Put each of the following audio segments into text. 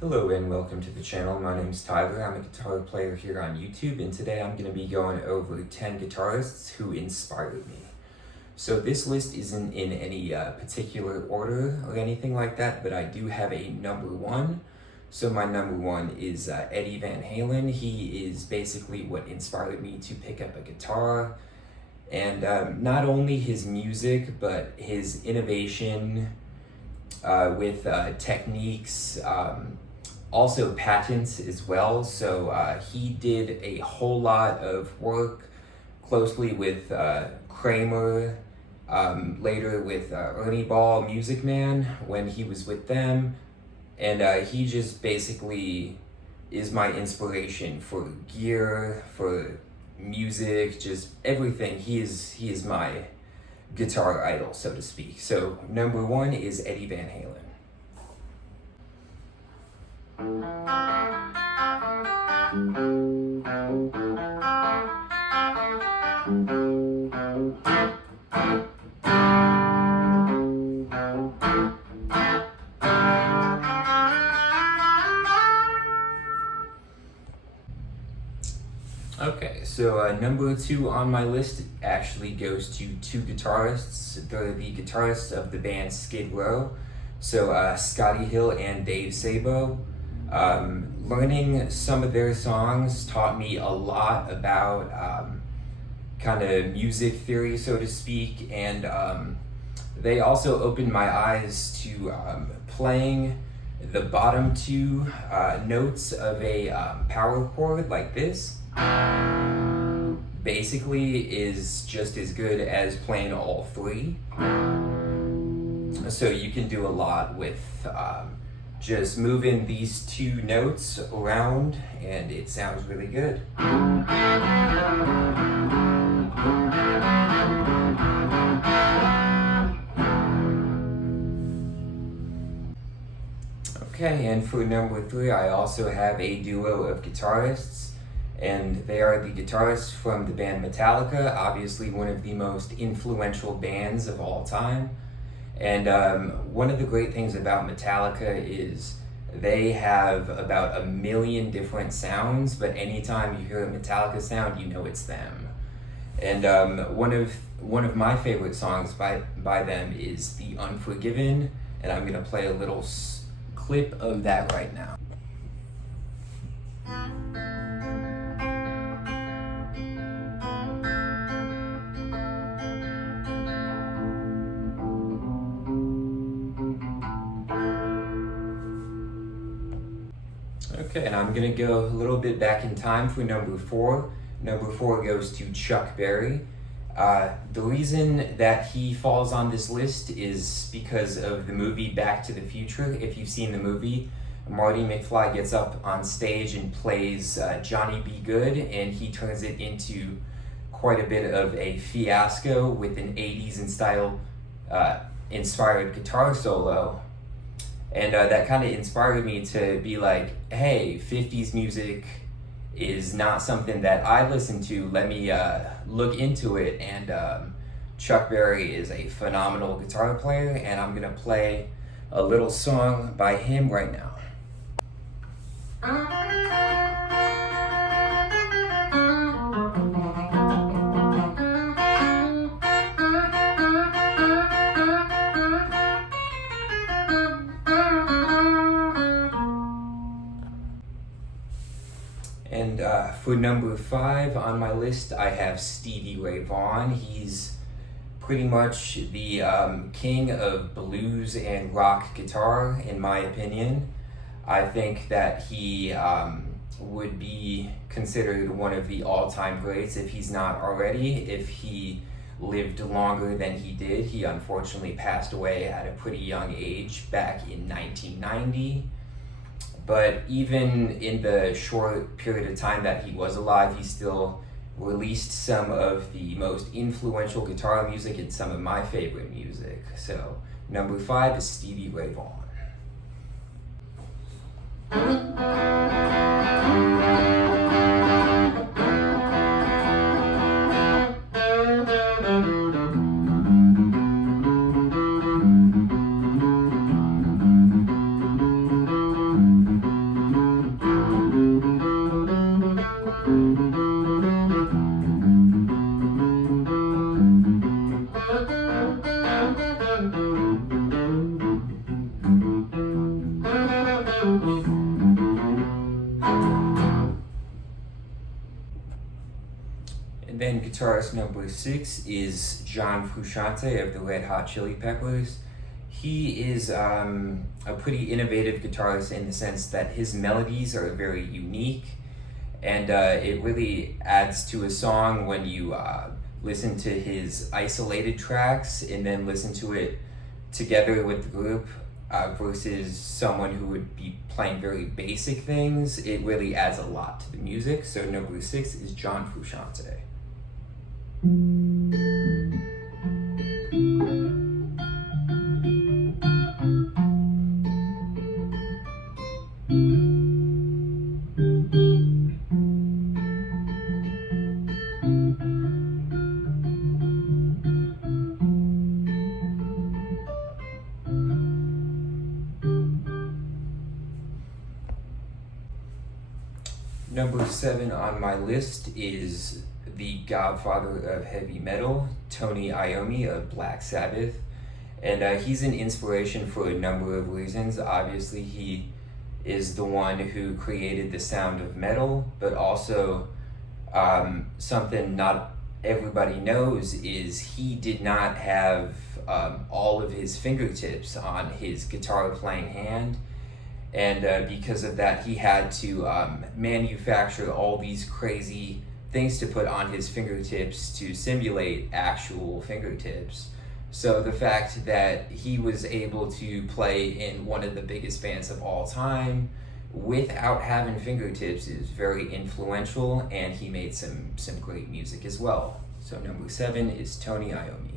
Hello and welcome to the channel. My name is Tyler. I'm a guitar player here on YouTube, and today I'm going to be going over 10 guitarists who inspired me. So this list isn't in any particular order or anything like that, but I do have a number one. So my number one is Eddie Van Halen. He is basically what inspired me to pick up a guitar. And not only his music, but his innovation with techniques, also patents as well. So he did a whole lot of work closely with Kramer, later with Ernie Ball, Music Man, when he was with them. And he just basically is my inspiration for gear, for music, just everything. He is my guitar idol, so to speak. So number one is Eddie Van Halen. Okay, so number two on my list actually goes to two guitarists. They're the guitarists of the band Skid Row, so Scotty Hill and Dave Sabo. Learning some of their songs taught me a lot about kind of music theory, so to speak, and they also opened my eyes to playing the bottom two notes of a power chord like this. Basically is just as good as playing all three. So you can do a lot with just moving these two notes around, and it sounds really good. Okay, and for number three, I also have a duo of guitarists, and they are the guitarists from the band Metallica, obviously one of the most influential bands of all time. And one of the great things about Metallica is they have about 1 million different sounds, but anytime you hear a Metallica sound, you know it's them. And one of my favorite songs by them is The Unforgiven, and I'm gonna play a little clip of that right now. Okay, and I'm gonna go a little bit back in time for number four. Number four goes to Chuck Berry. The reason that he falls on this list is because of the movie Back to the Future. If you've seen the movie, Marty McFly gets up on stage and plays Johnny B. Good, and he turns it into quite a bit of a fiasco with an 80s and style inspired guitar solo. And that kind of inspired me to be like, hey, 50s music is not something that I listen to. Let me look into it. And Chuck Berry is a phenomenal guitar player, and I'm going to play a little song by him right now. And for number five on my list, I have Stevie Ray Vaughan. He's pretty much the king of blues and rock guitar, in my opinion. I think that he would be considered one of the all-time greats if he's not already, if he lived longer than he did. He unfortunately passed away at a pretty young age back in 1990. But even in the short period of time that he was alive, he still released some of the most influential guitar music and some of my favorite music. So number five is Stevie Ray Vaughan. And then guitarist number 6 is John Frusciante of the Red Hot Chili Peppers. He is a pretty innovative guitarist in the sense that his melodies are very unique, and it really adds to a song when you listen to his isolated tracks and then listen to it together with the group versus someone who would be playing very basic things. It really adds a lot to the music. So number 6 is John Frusciante. Number 7 on my list is the godfather of heavy metal, Tony Iommi of Black Sabbath. And he's an inspiration for a number of reasons. Obviously, he is the one who created the sound of metal, but also something not everybody knows is he did not have all of his fingertips on his guitar playing hand. And because of that, he had to manufacture all these crazy things to put on his fingertips to simulate actual fingertips. So the fact that he was able to play in one of the biggest bands of all time without having fingertips is very influential, and he made some great music as well. So number 7 is Tony Iommi.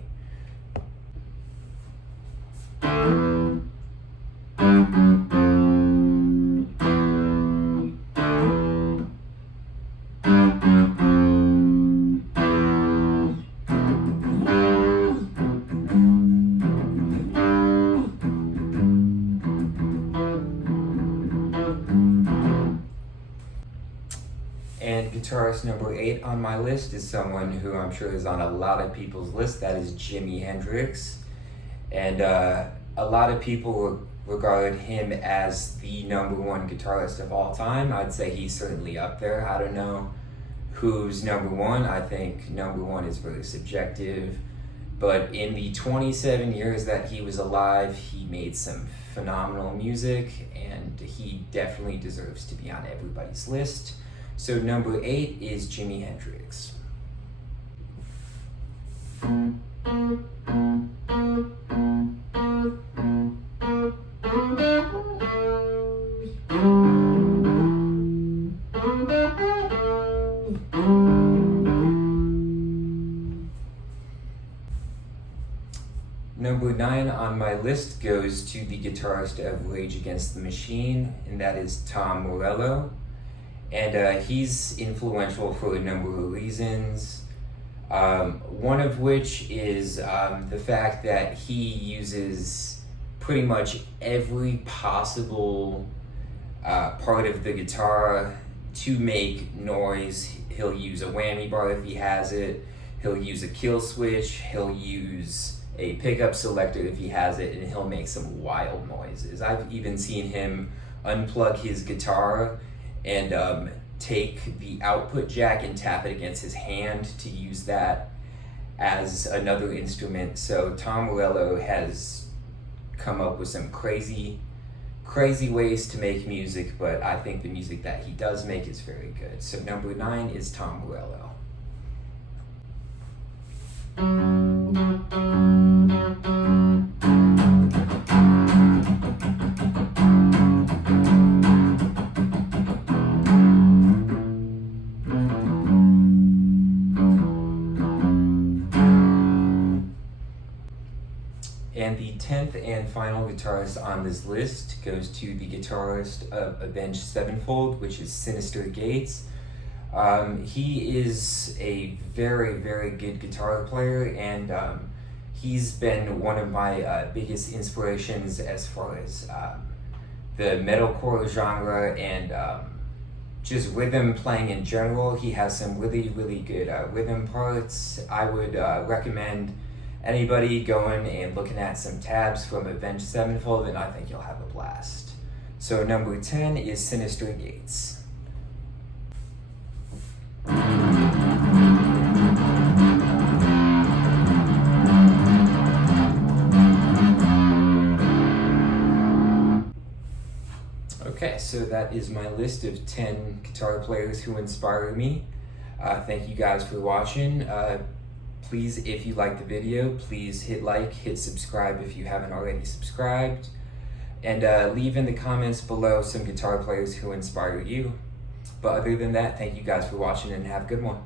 And guitarist number 8 on my list is someone who I'm sure is on a lot of people's list. That is Jimi Hendrix. And a lot of people regard him as the number 1 guitarist of all time. I'd say he's certainly up there. I don't know who's number 1. I think number 1 is very subjective. But in the 27 years that he was alive, he made some phenomenal music, and he definitely deserves to be on everybody's list. So number 8 is Jimi Hendrix. Number 9 on my list goes to the guitarist of Rage Against the Machine, and that is Tom Morello. And he's influential for a number of reasons, one of which is the fact that he uses pretty much every possible part of the guitar to make noise. He'll use a whammy bar if he has it, he'll use a kill switch, he'll use a pickup selector if he has it, and he'll make some wild noises. I've even seen him unplug his guitar and take the output jack and tap it against his hand to use that as another instrument. So Tom Morello has come up with some crazy ways to make music, but I think the music that he does make is very good. So number 9 is Tom Morello. And the 10th and final guitarist on this list goes to the guitarist of Avenged Sevenfold, which is Sinister Gates. He is a very good guitar player, and he's been one of my biggest inspirations as far as the metalcore genre and just rhythm playing in general. He has some really good rhythm parts. I would recommend anybody going and looking at some tabs from Avenged Sevenfold, then I think you'll have a blast. So number 10 is Sinister Gates. Okay, so that is my list of 10 guitar players who inspire me. Thank you guys for watching. Please, if you like the video, please hit like, hit subscribe if you haven't already subscribed, and leave in the comments below some guitar players who inspire you. But other than that, thank you guys for watching and have a good one.